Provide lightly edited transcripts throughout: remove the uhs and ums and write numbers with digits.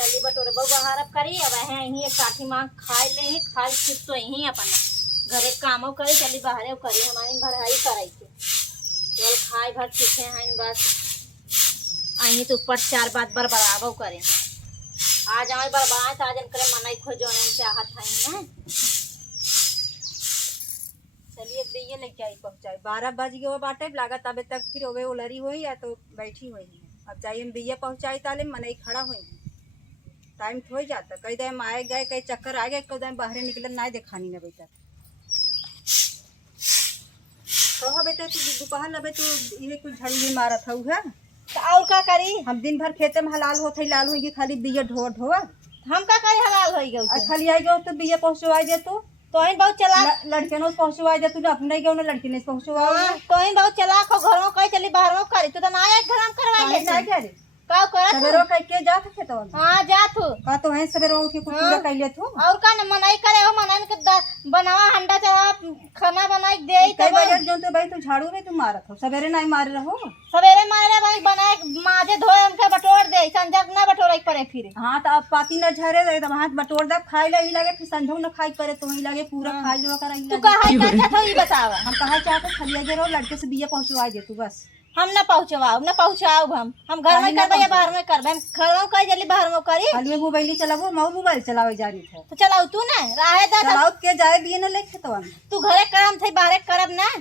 चली बटोरे बहु हरप करी अब है यही एक काठी मांग खाए ले ही खाई फिर तो यही अपन घरे कामो करी चली बाहरे करी हमारी भराई कराई के केवल खाए भर सीखे हैं बस अही तो ऊपर चार बात बराबर करे आज हमारे बर्बाद तो आज करे मनाई खोजो नहीं चाहत है ना। चलिए दिए लेके आई पहुँचाई 12 बज गए बाटे लागत अबे तक फिर ओवे उलरी हुई या तो बैठी हुई है। अब जाइए हम दिया पहुँचाई ताले मनई खड़ा हुई टाइम हो जाता कई दिन आए गए कई चक्कर आ गए कई दिन बाहर निकले ना दिखानी ना बेटा कहो बेटा तू दोपहर लबे तू ये कुछ झड़ी भी मारत हूँ है और का करी हम दिन भर खेते में हलाल होते लाल होगी खाली दिया ढोआ हम का करी हलाल हो गए खाली आई गए तो दिया पहुँचवाई दे तू तो ही बहुत चला लड़के ने पहुँचवाई दे तू अपने गए ना लड़की ने पहुँचवा तो ही बहुत चला खो घर में कहीं चली बाहर में करी तू तो ना आया घर में करवाई ले का कर सवेरो कह के जा थे तो हां जा तू का तो है सवेरो उठ के कुछ पूरा कर ले तू और का न मनाई करे हो मनाई के बनावा हंडा चढ़ा खाना बनाई दे कई बार जो तो भाई तू झाड़ू में तू मारत हो सवेरे नहीं मारे रहो सवेरे मारे भाई बनाए माजे धोए हमके बटोर दे संजक ना बटोरे पड़े फिर हां तो अब पाती न झरे रहे तो हाथ बटोर दा खाई ले ही लगे फिर संजो न खाई करे तो ही लगे पूरा खाई लो कर तू कहा चाहत हो ई बतावा हम कहा चाहते खलिया जे रो लड़के से बिया पहुंचवा दे तू बस हम ना पहुंचाओ हम घर में करबे या बाहर में करबे हम घर में कहीं जल्दी बाहर में करी खाली मोबाइल चलाबो मौ मोबाइल चलावे जानी थे तो चलाऊ तू ना राहे दा चलाओ के जाए बिया न लेखे तो तू घरे काम थे बाहर करब ना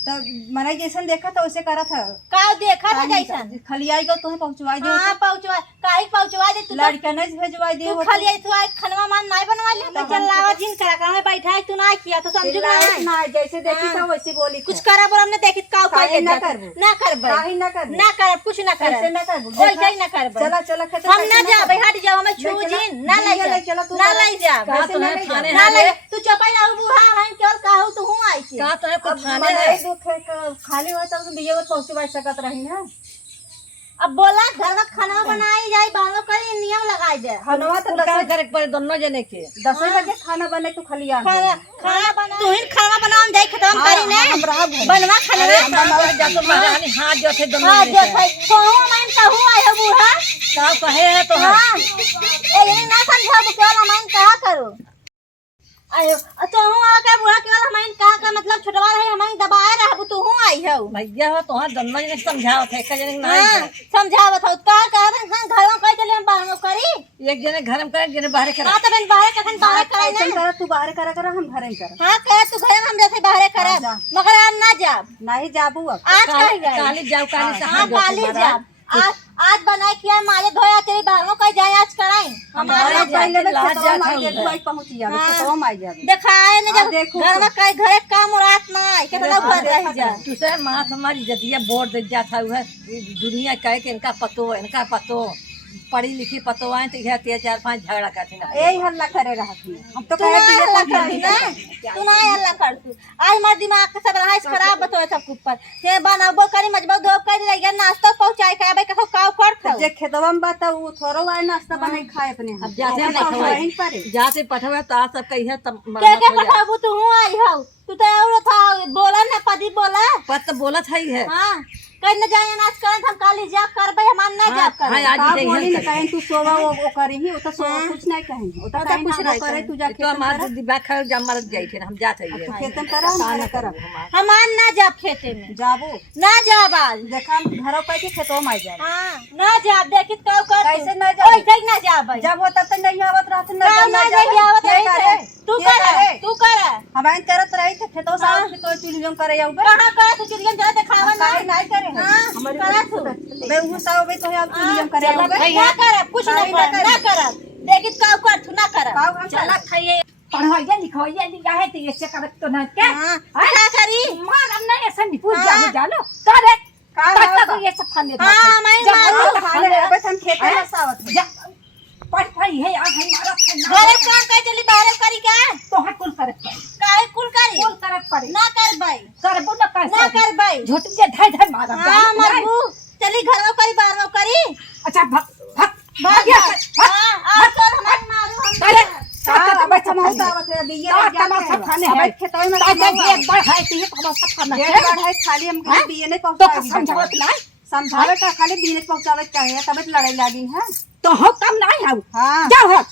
तो मने जैसन देखा तो उसे करा था का देखा था जैसन खाली आई गो तो पहुंचवाई दे हां पहुंचवा दे तू लड़के ने भेजवाई दे तू खाली आई तू आज खनवा मान नहीं बनवा ले तो चल लावा जिन करा में बैठा है तू ना किया तो समझू ना जैसे देखी था वैसे बोली कुछ करा पर हमने देखी का काहे ना करबो ना करबे काहे ना करबो ना करब कुछ ना करब ऐसे ना करबो कोई कहीं ना करब चला चला खेत हम ना जाबे हट जाओ हमें छू जिन ना ले चला तू ना ले जा का तो है खाने ना ले तू चपाई लाऊ बुहा हम केवल कहू तू हूं आई के का तो है कुछ खाने है दुख खाली हो तो बिया पहुंचवा सकत रही ना अब बोला घर में खाना बनाई जाए बालों का नियम लगाई दे खाना तो का करे पड़े दोनों जने के 10 बजे खाना बने तू खाली आ खाना बना तू ही खाना बनाम जाए खत्म करी ने बनवा खाना जा तो महारानी हाथ जो थे दोनों हां जो थे तो मन कहू आयो बूढ़ा का कहे है तो हां ए ना समझा केवल मन कहा करो आयो तो हूं आ के बूढ़ा केवल हमाइन कहा का मतलब छोटवा रहे हमाइन दबाए रहबू तू हूं आई हो भैया हो तो दोनों जने समझाओ थे एक जने नहीं समझावत हो का घर में कह चले हम बाहर में करी एक जने घर में करे एक जने बाहर करे हां तो बन बाहर कखन बाहर करे ना कर तू बाहर करा हम घर में कर हां कह तू घर में हम जैसे बाहर करे मगर आज ना जाब नहीं जाबू अब आज कह गए काली जाओ काली से हां काली जाब आज बनाए किया माले धोया तेरी बाहर में कहीं जाए आज कराई हमारे पहले में खेतवा में पहुंच जाबे खेतवा में आ जाबे दिखाए न जब घर में कई घरे काम रात ना आए कितना भर रह जा दूसरे माँ हमारी जदिया बोर्ड दे जाता है दुनिया कहे कि इनका पतो पढ़ी लिखी पतो आए तो यह 4-5 झगड़ा करती ना यही हल्ला करे रहती हम तो कहे हल्ला करती ना तू ना हल्ला कर तू आज मर दिमाग का सब रहा खराब बतो सब ऊपर ये बनाबो करी मजबूत धोप कर लगे नाश्ता पहुंचाए खाए भाई कहो काव कर जे खेतवा में बात वो थोरो आए नाश्ता बनाई खाए अपने अब जाते पठवे तो आ सब कही है तब के पठाबू तू हूं आई हो तू तो और था बोला ना पदी बोला पत बोलत है हां कहीं न जाए नाच करन हम काली जाब करबे हम ना जाब कर हां आज बोली न कहीं तू सोवा वो करी ही ओ तो सोवा कुछ नहीं कहीं ओ तो कहीं कुछ नहीं करे तू जा तो हमार दिमाग खा जमर जाई थे हम जात है खेतन करा हम करा हम ना जाब खेते में जाबो ना जाब आज देखा घरों पे के खेतवा में आ जाए हां ना जाब देखित का कर कैसे ना जाब ओए ना जाब जब होता तो नहीं आवत रहत ना नहीं आवत रही तू कर हमारे करत रही थे खेतवा साहब तो चुलियम करे आउ कहां कर तू चिड़ियन जरा दिखावा ना नहीं करे हमारे करा तू बे वो साहब तो अब चुलियम करे आउ ना कर कुछ ना कर देखित का कर तू ना कर चला खाइए पढ़ाइया लिखाइया लिखा है तो ये से करत तो ना क्या क्या करी मार हम नहीं ऐसा नहीं पूछ जाने जानो करे का तो ये सब खाने हां मैं मारू खाने अब हम खेते में सावत पढ़ है आ हमारा घरे काम कर चली बाहर करी क्या तो हट कुल करत काहे कुल करी कुल करत पड़े ना कर भाई करबो ना कर ना कर भाई झूठ के ढाई मारा हां मरबू चली घर में करी बाहर में करी अच्छा भाग गया हां आ कर हमार मारू हम अरे अब समझता आवत है बिया तमाशा खाने है खेतवा में ताजे ये बढ़ाई तो ये तमाशा खाना ये है बढ़ाई खाली हम बिया नहीं तो पहुंचा समझावत ना समझावे का खाली बीने पहुंचावे का है तब लड़ाई लागी है तो हो कम नहीं है हाँ जाओ है